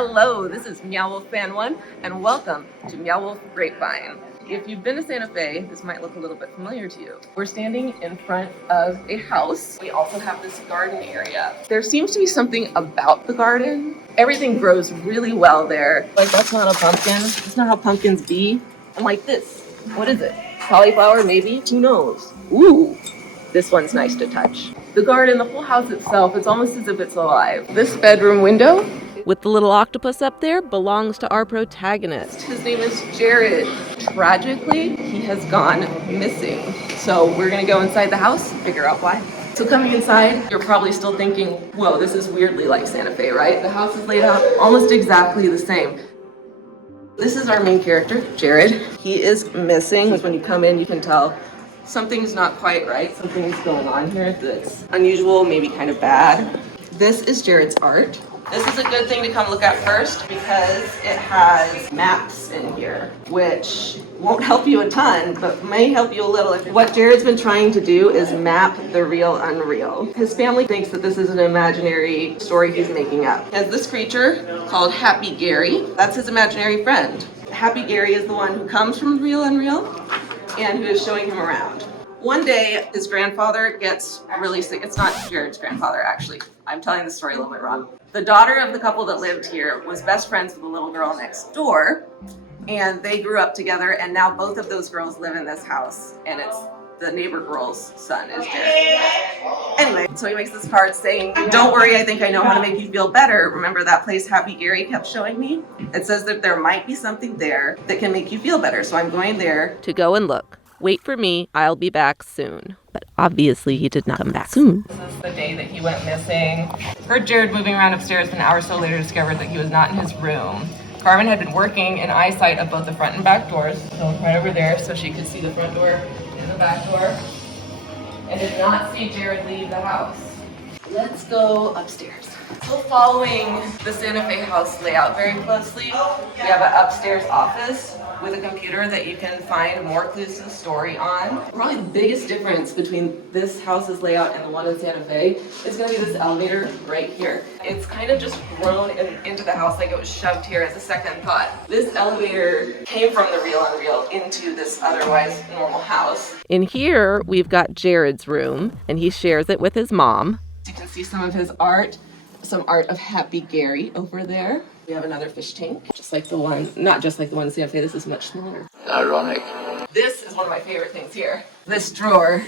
Hello, this is Meow Wolf Fan 1, and welcome to Meow Wolf Grapevine. If you've been to Santa Fe, this might look a little bit familiar to you. We're standing in front of a house. We also have this garden area. There seems to be something about the garden. Everything grows really well there. Like, that's not a pumpkin. That's not how pumpkins be. And like this. What is it? Cauliflower, maybe? Who knows? Ooh, this one's nice to touch. The garden, the whole house itself, it's almost as if it's alive. This bedroom window with the little octopus up there belongs to our protagonist. His name is Jared. Tragically, he has gone missing. So we're gonna go inside the house and figure out why. So coming inside, you're probably still thinking, whoa, this is weirdly like Santa Fe, right? The house is laid out almost exactly the same. This is our main character, Jared. He is missing. When you come in, you can tell something's not quite right. Something's going on here that's unusual, maybe kind of bad. This is Jared's art. This is a good thing to come look at first because it has maps in here, which won't help you a ton, but may help you a little. What Jared's been trying to do is map the real unreal. His family thinks that this is an imaginary story he's making up. He has this creature called Happy Gary. That's his imaginary friend. Happy Gary is the one who comes from the real unreal and who is showing him around. One day, his grandfather gets really sick. It's not Jared's grandfather, actually. I'm telling the story a little bit wrong. The daughter of the couple that lived here was best friends with the little girl next door, and they grew up together, and now both of those girls live in this house, and it's the neighbor girl's son is Jared. Anyway, so he makes this card saying, "Don't worry, I think I know how to make you feel better. Remember that place Happy Gary kept showing me? It says that there might be something there that can make you feel better, so I'm going there to go and look. Wait for me, I'll be back soon." But obviously he did not come back soon. This is the day that he went missing. Heard Jared moving around upstairs, and an hour or so later discovered that he was not in his room. Carmen had been working in eyesight of both the front and back doors, so right over there so she could see the front door and the back door, and did not see Jared leave the house. Let's go upstairs. So following the Santa Fe house layout very closely, we have an upstairs office with a computer that you can find more clues to the story on. Probably the biggest difference between this house's layout and the one in Santa Fe is going to be this elevator right here. It's kind of just grown into the house like it was shoved here as a second thought. This elevator came from the real unreal into this otherwise normal house. In here, we've got Jared's room, and he shares it with his mom. You can see some of his art, some art of Happy Gary over there. We have another fish tank, just like the one, not just like the one in Santa Fe, this is much smaller. Ironic. This is one of my favorite things here. This drawer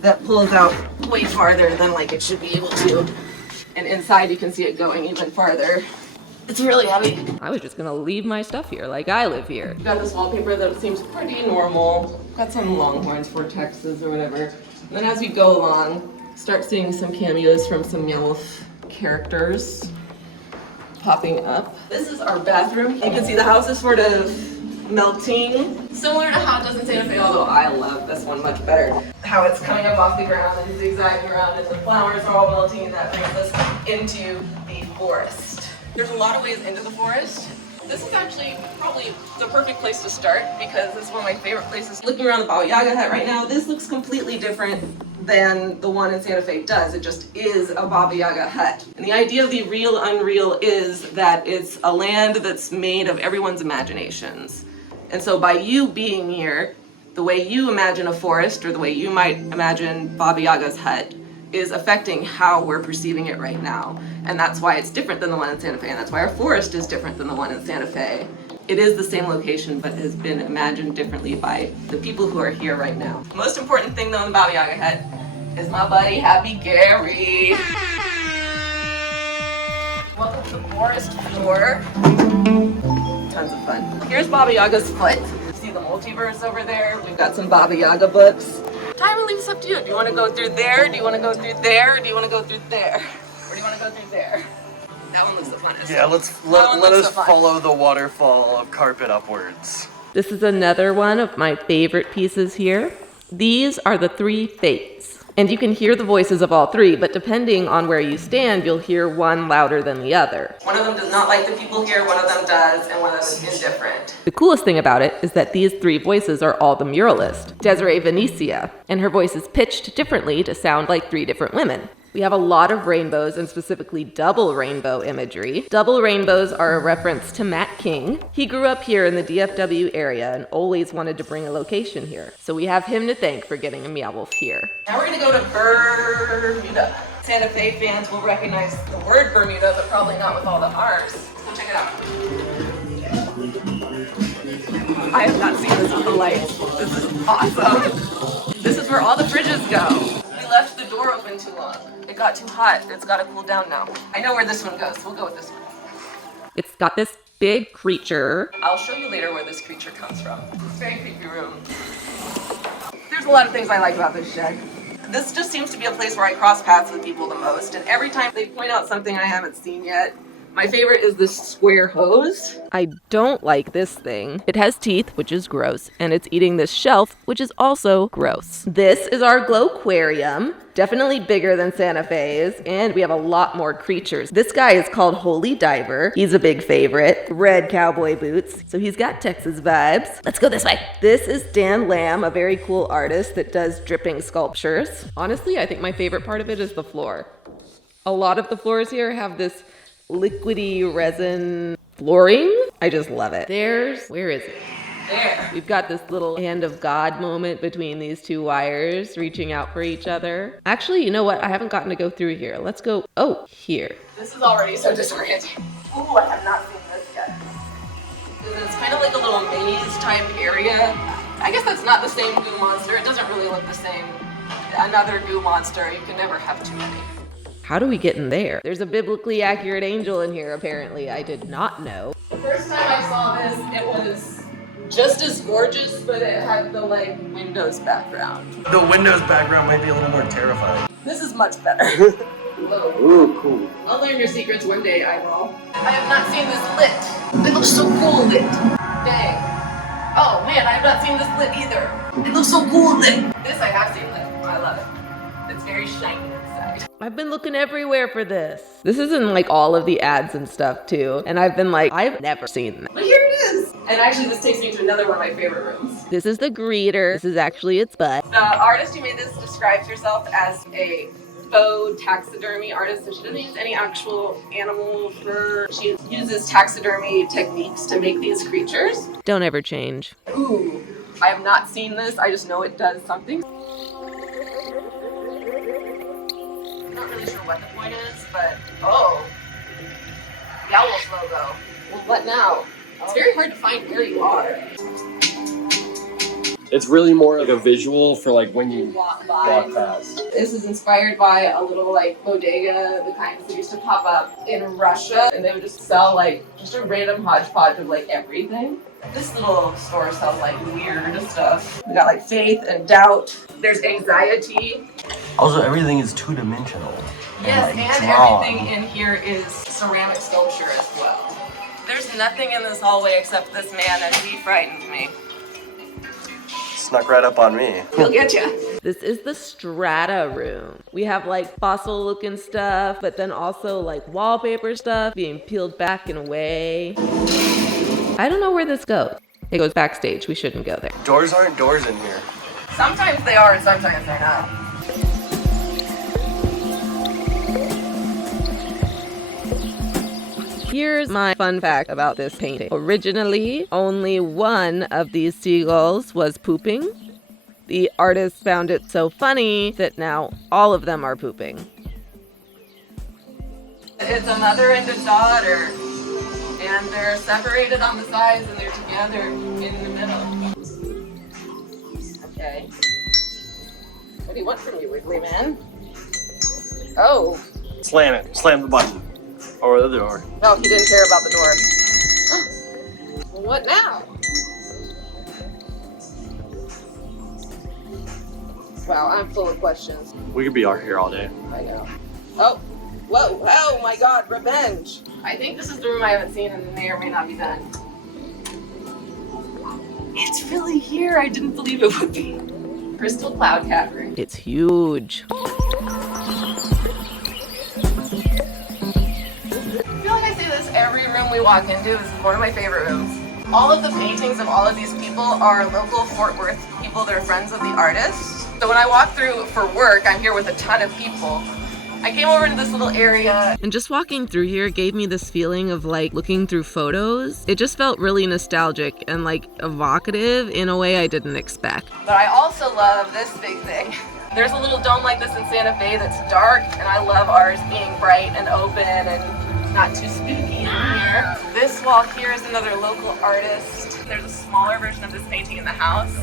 that pulls out way farther than like it should be able to. And inside you can see it going even farther. It's really heavy. I was just gonna leave my stuff here like I live here. We've got this wallpaper that seems pretty normal. Got some Longhorns for Texas or whatever. And then as we go along, start seeing some cameos from some Meow Wolf characters popping up. This is our bathroom. You can see the house is sort of melting. Similar to how it does in Santa Fe, although I love this one much better. How it's coming up off the ground and zigzagging around and the flowers are all melting, and that brings us into the forest. There's a lot of ways into the forest. This is actually probably the perfect place to start because this is one of my favorite places. Looking around the Baba Yaga hut right now, this looks completely different than the one in Santa Fe does. It just is a Baba Yaga hut. And the idea of the real unreal is that it's a land that's made of everyone's imaginations. And so by you being here, the way you imagine a forest or the way you might imagine Baba Yaga's hut is affecting how we're perceiving it right now. And that's why it's different than the one in Santa Fe, and that's why our forest is different than the one in Santa Fe. It is the same location, but has been imagined differently by the people who are here right now. The most important thing though in the Baba Yaga hut is my buddy Happy Gary. Welcome to the forest tour. Tons of fun. Here's Baba Yaga's foot. See the multiverse over there? We've got some Baba Yaga books. Time to leave this up to you. Do you want to go through there? Do you want to go through there? Or do you want to go through there? Or do you want to go through there? That one looks the funnest. Yeah, let us follow the waterfall of carpet upwards. This is another one of my favorite pieces here. These are the three fates. And you can hear the voices of all three, but depending on where you stand, you'll hear one louder than the other. One of them does not like the people here, one of them does, and one of them is indifferent. The coolest thing about it is that these three voices are all the muralist, Desiree Venecia, and her voice is pitched differently to sound like three different women. We have a lot of rainbows and specifically double rainbow imagery. Double rainbows are a reference to Matt King. He grew up here in the DFW area and always wanted to bring a location here. So we have him to thank for getting a Meow Wolf here. Now we're gonna go to Bermuda. Santa Fe fans will recognize the word Bermuda, but probably not with all the R's. Go check it out. I have not seen this with the lights. This is awesome. This is where all the fridges go. We left the door open too long. It got too hot. It's gotta cool down now. I know where this one goes. We'll go with this one. It's got this big creature. I'll show you later where this creature comes from. It's a very creepy room. There's a lot of things I like about this shed. This just seems to be a place where I cross paths with people the most, and every time they point out something I haven't seen yet. My favorite is this square hose. I don't like this thing. It has teeth, which is gross, and it's eating this shelf, which is also gross. This is our Glowquarium. Definitely bigger than Santa Fe's, and we have a lot more creatures. This guy is called Holy Diver. He's a big favorite. Red cowboy boots, so he's got Texas vibes. Let's go this way. This is Dan Lamb, a very cool artist that does dripping sculptures. Honestly, I think my favorite part of it is the floor. A lot of the floors here have this liquidy resin flooring. I just love it. Where is it? There. We've got this little hand of God moment between these two wires reaching out for each other. Actually, you know what? I haven't gotten to go through here. Let's go, here. This is already so disorienting. Ooh, I have not seen this yet. It's kind of like a little maze type area. I guess that's not the same goo monster. It doesn't really look the same. Another goo monster. You can never have too many. How do we get in there? There's a biblically accurate angel in here, apparently. I did not know. The first time I saw this, it was just as gorgeous, but it had the Windows background. The Windows background might be a little more terrifying. This is much better. Ooh, cool. I'll learn your secrets one day, eyeball. I have not seen this lit. It looks so cool lit. Dang. Oh man, I have not seen this lit either. It looks so cool lit. This I have seen lit. I love it. It's very shiny inside. I've been looking everywhere for this. This is in all of the ads and stuff too. And I've been I've never seen that. But here it is. And actually this takes me to another one of my favorite rooms. This is the greeter. This is actually its butt. The artist who made this describes herself as a faux taxidermy artist, so she doesn't use any actual animal fur. She uses taxidermy techniques to make these creatures. Don't ever change. Ooh, I have not seen this. I just know it does something. I'm not really sure what the point is, but Meow Wolf logo. Well, what now? It's very hard to find where you are. It's really more like a visual for when you Walk by. walk past. This is inspired by a little bodega, the kinds that used to pop up in Russia, and they would just sell just a random hodgepodge of everything. This little store sells weird stuff. We got faith and doubt. There's anxiety. Also, everything is two-dimensional. Yes, and drawn. everything in here is ceramic sculpture as well. There's nothing in this hallway except this man, and he frightens me. Snuck right up on me. He'll get you. This is the strata room. We have fossil looking stuff, but then also wallpaper stuff being peeled back and away. I don't know where this goes. It goes backstage. We shouldn't go there. Doors aren't doors in here. Sometimes they are and sometimes they're not. Here's my fun fact about this painting. Originally, only one of these seagulls was pooping. The artist found it so funny that now all of them are pooping. It's a mother and a daughter, and they're separated on the sides and they're together in the middle. Okay. What do you want from me, Wiggly Man? Oh. Slam it. Slam the button. Or the door. No, he didn't care about the door. Well, what now? Wow, I'm full of questions. We could be out here all day. I know. Oh, whoa, oh my god, revenge. I think this is the room I haven't seen and may or may not be done. It's really here. I didn't believe it would be. Crystal cloud cavern. It's huge. I feel like I say this every room we walk into. This is one of my favorite rooms. All of the paintings of all of these people are local Fort Worth people. They're friends of the artist. So when I walk through for work, I'm here with a ton of people. I came over to this little area. And just walking through here gave me this feeling of like looking through photos. It just felt really nostalgic and like evocative in a way I didn't expect. But I also love this big thing. There's a little dome like this in Santa Fe that's dark, and I love ours being bright and open and not too spooky in here. This wall here is another local artist. There's a smaller version of this painting in the house,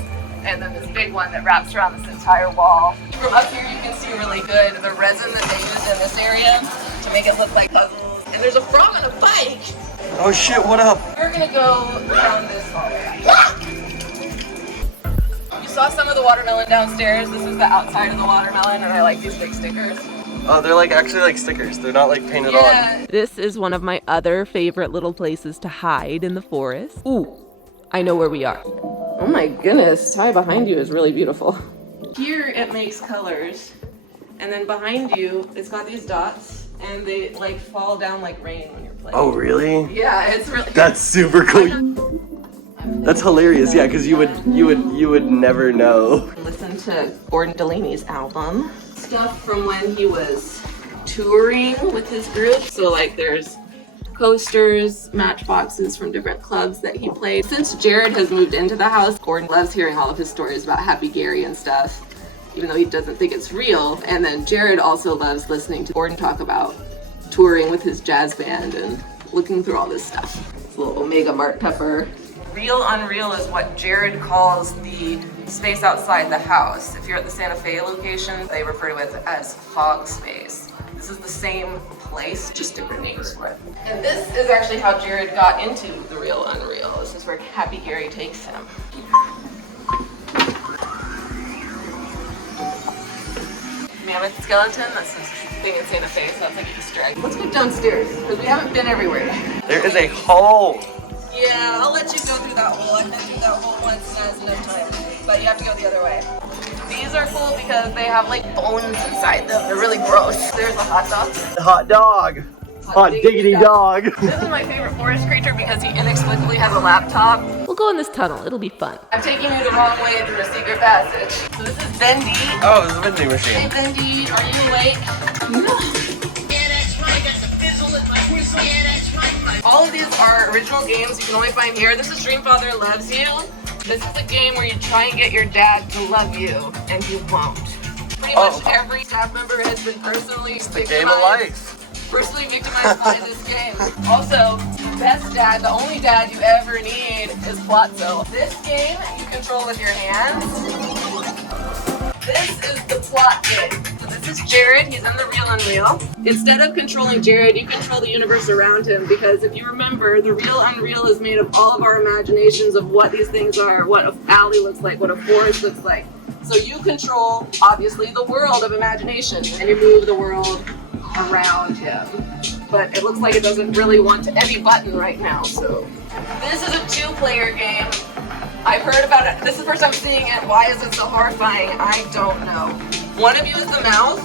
and then this big one that wraps around this entire wall. From up here you can see really good the resin that they used in this area to make it look like puzzles. And there's a frog on a bike! Oh shit, what up? We're gonna go down this hallway. You saw some of the watermelon downstairs. This is the outside of the watermelon, and I like these big stickers. Oh, they're like actually like stickers. They're not like painted on. This is one of my other favorite little places to hide in the forest. Ooh, I know where we are. Oh my goodness, Ty, behind you is really beautiful. Here it makes colors, and then behind you, it's got these dots, and they like fall down like rain when you're playing. Oh really? Yeah, it's really. That's super cool. That's hilarious. Yeah, because you would never know. Listen to Gordon Delaney's album. Stuff from when he was touring with his group. So like there's coasters, matchboxes from different clubs that he played. Since Jared has moved into the house, Gordon loves hearing all of his stories about Happy Gary and stuff, even though he doesn't think it's real. And then Jared also loves listening to Gordon talk about touring with his jazz band and looking through all this stuff. It's a little Omega Mart Pepper. Real Unreal is what Jared calls the space outside the house. If you're at the Santa Fe location, they refer to it as Hog Space. This is the same place, just different names for it. And this is actually how Jared got into the Real Unreal. This is where Happy Gary takes him. Mammoth skeleton, that's this thing in Santa Fe, so that's like an Easter egg. Let's go downstairs, because we haven't been everywhere yet. There is a hole. Yeah, I'll let you go through that hole. I've been through that hole once and that was enough time. But you have to go the other way. These are cool because they have like bones inside them. They're really gross. There's a hot dog. Hot dog. Hot diggity dog. This is my favorite forest creature because he inexplicably has a laptop. We'll go in this tunnel. It'll be fun. I'm taking you the wrong way through a secret passage. So this is Bendy. Oh, it's a vending machine. Hey Bendy, are you awake? No. All of these are original games you can only find here. This is Dreamfather Loves You. This is a game where you try and get your dad to love you, and he won't. Pretty much every staff member has been personally victimized. Game of life. Personally victimized by this game. Also, the best dad, the only dad you ever need is Plotzo. This game you control with your hands. This is the plot game. So this is Jared, he's in the Real Unreal. Instead of controlling Jared, you control the universe around him because if you remember, the Real Unreal is made of all of our imaginations of what these things are, what an alley looks like, what a forest looks like. So you control, obviously, the world of imagination and you move the world around him. But it looks like it doesn't really want any button right now, so. This is a 2-player game. I've heard about it. This is the first time seeing it. Why is it so horrifying? I don't know. One of you is the mouth,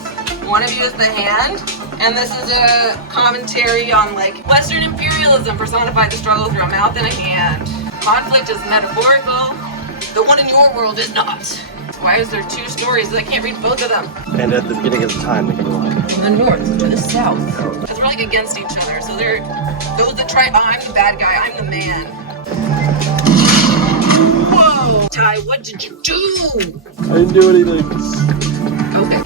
one of you is the hand, and this is a commentary on like Western imperialism personified the struggle through a mouth and a hand. Conflict is metaphorical. The one in your world is not. Why is there 2 stories? I can't read both of them. And at the beginning of the time, they go on. From the north to the south. Because we're like against each other. So they're those that try, oh, I'm the bad guy, I'm the man. Whoa! Ty, what did you do? I didn't do anything. Okay.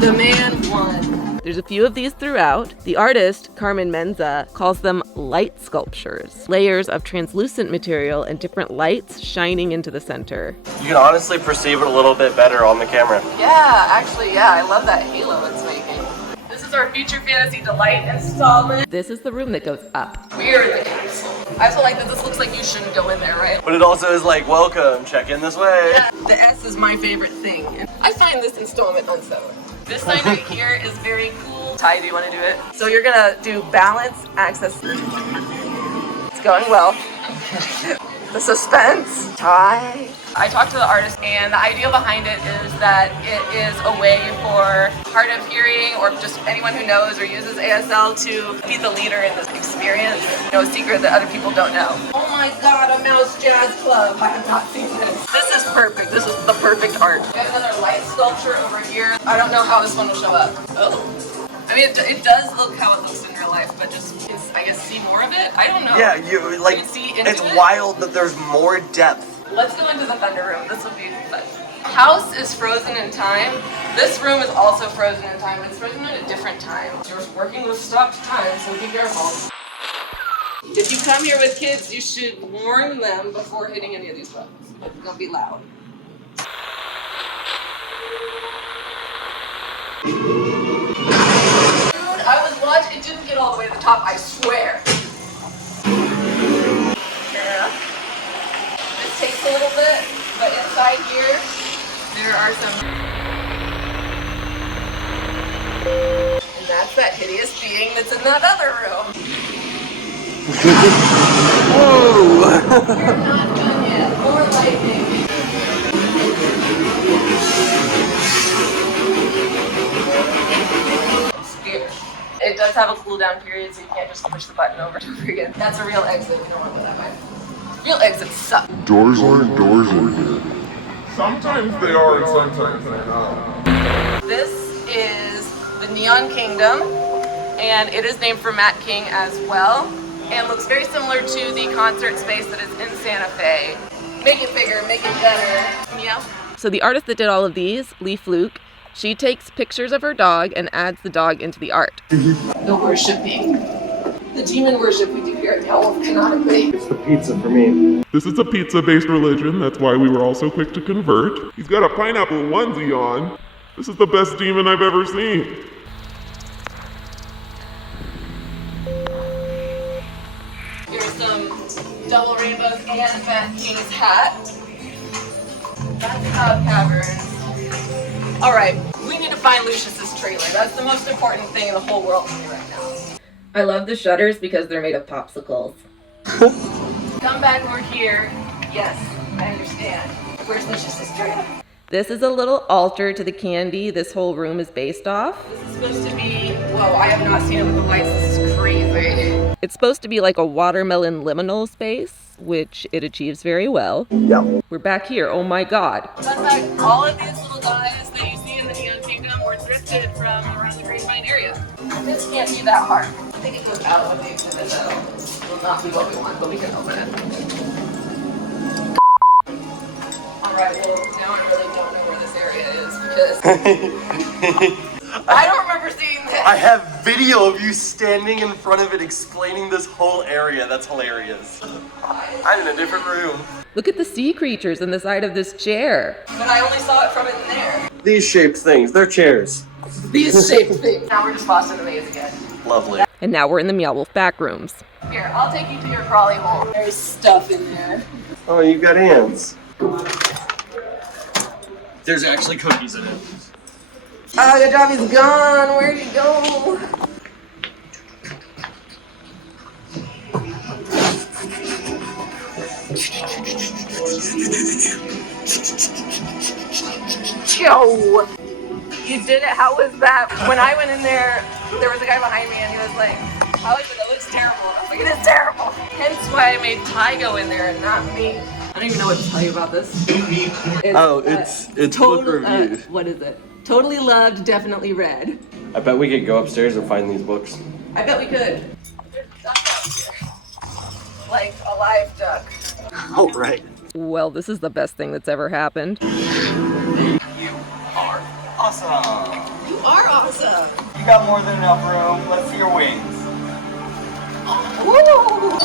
The man won. There's a few of these throughout. The artist, Carmen Menza, calls them light sculptures, layers of translucent material and different lights shining into the center. You can honestly perceive it a little bit better on the camera. Yeah, actually, yeah, I love that halo it's making. This is our Future Fantasy Delight installment. This is the room that goes up. We're in the castle. I also like that this looks like you shouldn't go in there, right? But it also is like, welcome, check in this way. Yeah, the S is my favorite thing. And I find this installment unsettling. This sign right here is very cool. Ty, do you want to do it? So you're gonna do balance, access. It's going well. The suspense. Ty. I talked to the artist and the idea behind it is that it is a way for hard of hearing or just anyone who knows or uses ASL to be the leader in this experience. You know, a secret that other people don't know. Oh my my god, a mouse jazz club. I have not seen this. This is perfect. This is the perfect art. We have another light sculpture over here. I don't know how this one will show up. Oh. I mean, it does look how it looks in real life, but just, I guess, see more of it? I don't know. Yeah, you like, can see into it's it? wild that there's more depth. Let's go into the thunder room. This will be fun. House is frozen in time. This room is also frozen in time, but it's frozen at a different time. You're working with stopped time, so be careful. If you come here with kids, you should warn them before hitting any of these buttons. But don't be loud. Dude, I was watching. It didn't get all the way to the top, I swear. Yeah. This takes a little bit, but inside here, there are some. And that's that hideous being that's in that other room. Whoa! You're not done yet. More lightning. I'm scared. It does have a cooldown period, so you can't just push the button over and over again. That's a real exit. You don't want to go that way. Real exits suck. Doors aren't doors in here. Sometimes they are and sometimes they're not. This is the Neon Kingdom, and it is named for Matt King as well, and looks very similar to the concert space that is in Santa Fe. Make it bigger, make it better. Meow. So the artist that did all of these, Lee Fluke, she takes pictures of her dog and adds the dog into the art. The worshiping. The demon worship we do here at Meow canonically. It's the pizza for me. This is a pizza-based religion. That's why we were all so quick to convert. He's got a pineapple onesie on. This is the best demon I've ever seen. Here's some double rainbows and Matt King's hat. That's Cloud Caverns. Alright, we need to find Lucius's trailer. That's the most important thing in the whole world to me right now. I love the shutters because they're made of popsicles. Come back, we're here. Yes, I understand. Where's Lucius's trailer? This is a little altar to the candy this whole room is based off. This is supposed to be, whoa, I have not seen it with the lights. This is crazy. It's supposed to be like a watermelon liminal space, which it achieves very well. Yeah. We're back here, oh my god. Fun fact, all of these little guys that you see in the Neon Kingdom were thrifted from around the Grapevine area. This can't be that hard. I think it goes out of the exhibit though. Will not be what we want, but we can open it. Alright, well, now I really don't know where this area is because I don't remember seeing this. I have video of you standing in front of it explaining this whole area. That's hilarious. I'm in a different room. Look at the sea creatures on the side of this chair. But I only saw it from in there. These shaped things, they're chairs. These shaped things. Now we're just lost in the maze again. Lovely. And now we're in the Meow Wolf back rooms. Here, I'll take you to your crawly hole. There's stuff in there. Oh, you got ants. There's actually cookies in it. Oh, your job is gone. Where'd you go? Yo! You did it. How was that? When I went in there was a guy behind me and he was like, how is it? It looks terrible. I was like, it is terrible. Hence why I made Ty go in there and not me. I don't even know what to tell you about this. It's book review. What is it? Totally loved, definitely read. I bet we could go upstairs and find these books. I bet we could. There's a duck out here. Like a live duck. Oh, right. Well, this is the best thing that's ever happened. You are awesome. You are awesome. You got more than enough room. Let's see your wings. Woo!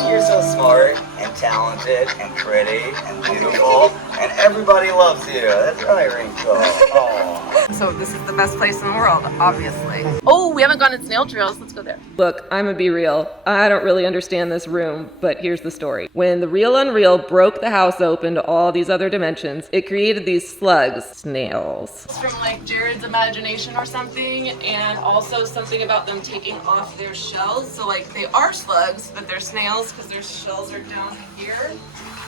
You're so smart and talented and pretty and beautiful, and everybody loves you. That's really wrinkle. Oh. So this is the best place in the world, obviously. Oh, we haven't gone in snail trails. Let's go there. Look, I'm gonna be real. I don't really understand this room, but here's the story. When the Real Unreal broke the house open to all these other dimensions, it created these slugs, snails. It's from like Jared's imagination or something, and also something about them taking off their shells. So like they are slugs, but they're snails because their shells are down here.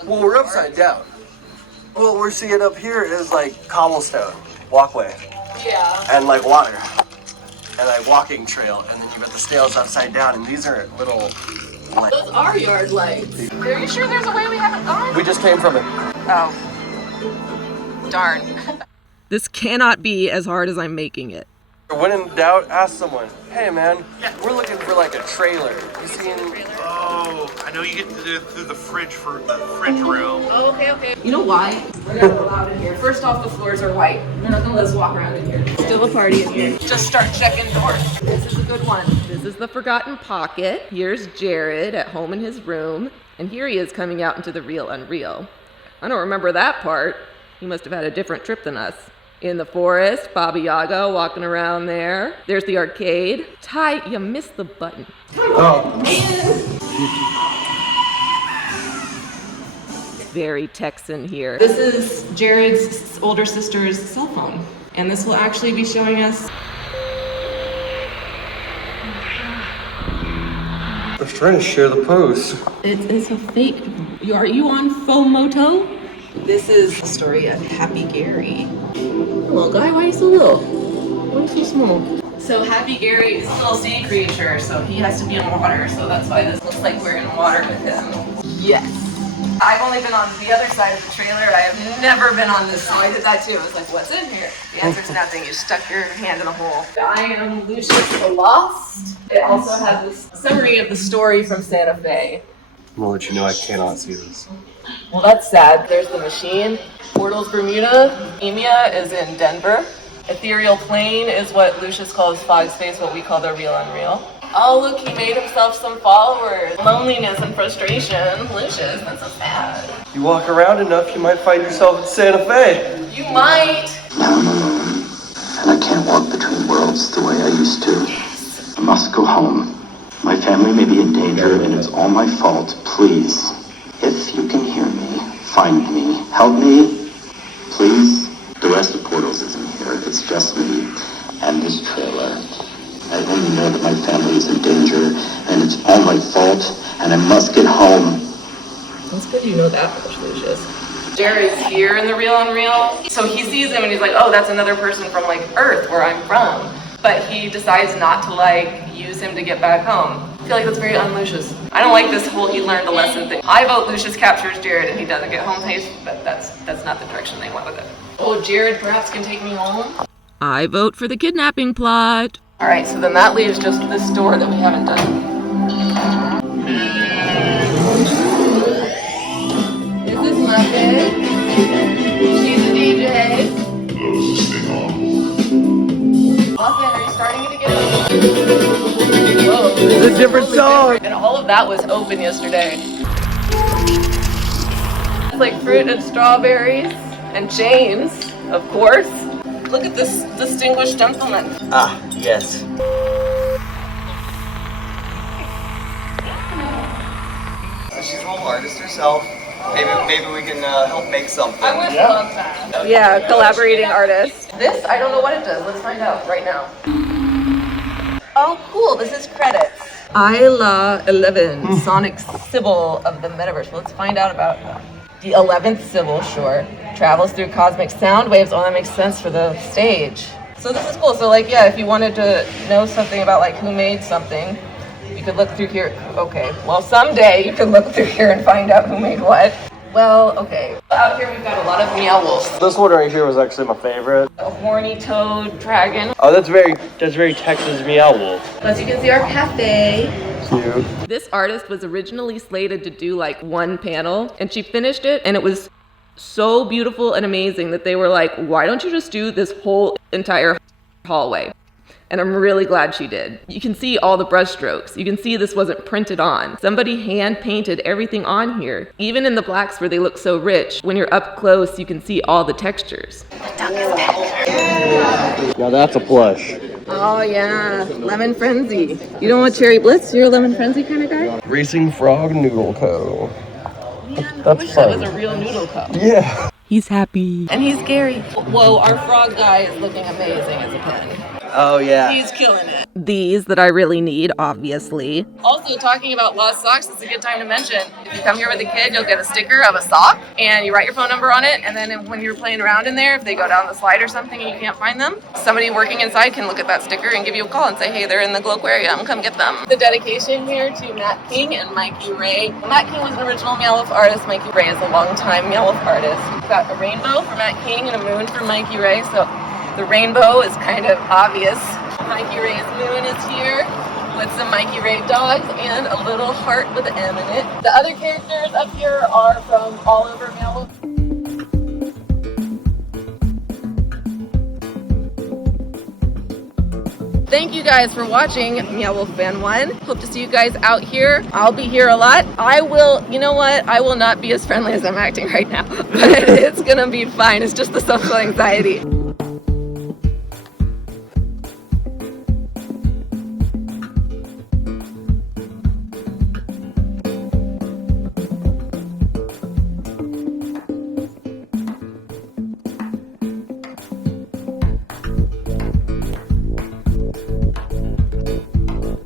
Well, we're upside down. What we're seeing up here is like cobblestone walkway Yeah. and like water and like walking trail, and then you got the snails upside down, and these are little Those are yard lights. Are you sure there's a way we haven't gone? We just came from it. Oh. Darn. This cannot be as hard as I'm making it. When in doubt, ask someone. Hey man, we're looking for like a trailer. You seen? Oh, I know you get to do it through the fridge for the fridge room. Oh, okay. You know why? We're never allowed in here. First off, the floors are white. They're not gonna let us walk around in here. Still a party in here. Just start checking doors. This is a good one. This is the forgotten pocket. Here's Jared at home in his room. And here he is coming out into the real unreal. I don't remember that part. He must have had a different trip than us. In the forest, Baba Yaga walking around there. There's the arcade. Ty, you missed the button. Very Texan here. This is Jared's older sister's cell phone. And this will actually be showing us. I was trying to share the post. It's a fake. Are you on Fomoto? This is the story of Happy Gary. Little guy, why are you so little? Why are you so small? So Happy Gary is a little sea creature, so he has to be in water, so that's why this looks like we're in water with him. Yes. I've only been on the other side of the trailer. I have never been on this side. I did that too. I was like, what's in here? The answer's nothing. You stuck your hand in a hole. I am Lucius the Lost. It also has this summary of the story from Santa Fe. I'm gonna let you know I cannot see this. Well, that's sad. There's the machine. Portals Bermuda. Emia is in Denver. Ethereal Plane is what Lucius calls fog space, what we call the real unreal. Oh, look, he made himself some followers. Loneliness and frustration. Lucius, that's so sad. You walk around enough, you might find yourself in Santa Fe. You might. Now I'm alone, and I can't walk between worlds the way I used to. I must go home. My family may be in danger, and it's all my fault. Please, if you can hear me, find me, help me, please. The rest of Portals isn't here. It's just me and this trailer. I only know that my family is in danger, and it's all my fault, and I must get home. That's good you know that much, Lucius. Jared's here in the real unreal. So he sees him and he's like, oh, that's another person from like Earth, where I'm from. But he decides not to like use him to get back home. I feel like that's very un-Lucius. I don't like this whole he learned a lesson thing. I vote Lucius captures Jared and he doesn't get home safe, but that's not the direction they went with it. Oh, Jared perhaps can take me home? I vote for the kidnapping plot. All right, so then that leaves just this door that we haven't done. This is Muppet. She's a DJ. Muffin, are you starting it again? Whoa. It's a different song. And all of that was open yesterday. It's like fruit and strawberries and chains, of course. Look at this distinguished gentleman. Ah, yes. So she's a little artist herself. Maybe we can help make something. I would love that. Yeah, collaborating artist. This, I don't know what it does. Let's find out right now. Oh, cool. This is credits. Isla 11, Sonic Sybil of the Metaverse. Let's find out about the 11th Sybil, sure. Travels through cosmic sound waves. Oh, that makes sense for the stage. So this is cool. So like, yeah, if you wanted to know something about like who made something, you could look through here. Okay, well someday you can look through here and find out who made what. Well, okay. Out here we've got a lot of meow wolves. This one right here was actually my favorite. A horny toad dragon. Oh, that's very Texas Meow Wolf. As you can see, our cafe. Cute. This artist was originally slated to do like one panel, and she finished it, and it was so beautiful and amazing that they were like, why don't you just do this whole entire hallway? And I'm really glad she did. You can see all the brush strokes. You can see this wasn't printed on. Somebody hand painted everything on here. Even in the blacks where they look so rich, when you're up close, you can see all the textures. Now that's a plush. Oh yeah, Lemon Frenzy. You don't want Cherry Blitz? You're a Lemon Frenzy kind of guy? Racing Frog Noodle Co. I wish that was a real noodle cup. Yeah. He's happy. And he's Gary. Whoa, our frog guy is looking amazing as a pen. Oh yeah. He's killing it. These that I really need, obviously. Also, talking about lost socks, it's a good time to mention. If you come here with a kid, you'll get a sticker of a sock, and you write your phone number on it, and then when you're playing around in there, if they go down the slide or something and you can't find them, somebody working inside can look at that sticker and give you a call and say, hey, they're in the Glowquarium, come get them. The dedication here to Matt King and Mikey Ray. Matt King was an original Meow Wolf artist. Mikey Ray is a longtime Meow Wolf artist. We've got a rainbow for Matt King and a moon for Mikey Ray, so the rainbow is kind of obvious. Mikey Ray's moon is here with some Mikey Ray dogs and a little heart with an M in it. The other characters up here are from all over Meow Wolf. Thank you guys for watching Meow Wolf Fan 1. Hope to see you guys out here. I'll be here a lot. I will not be as friendly as I'm acting right now, but it's gonna be fine. It's just the social anxiety.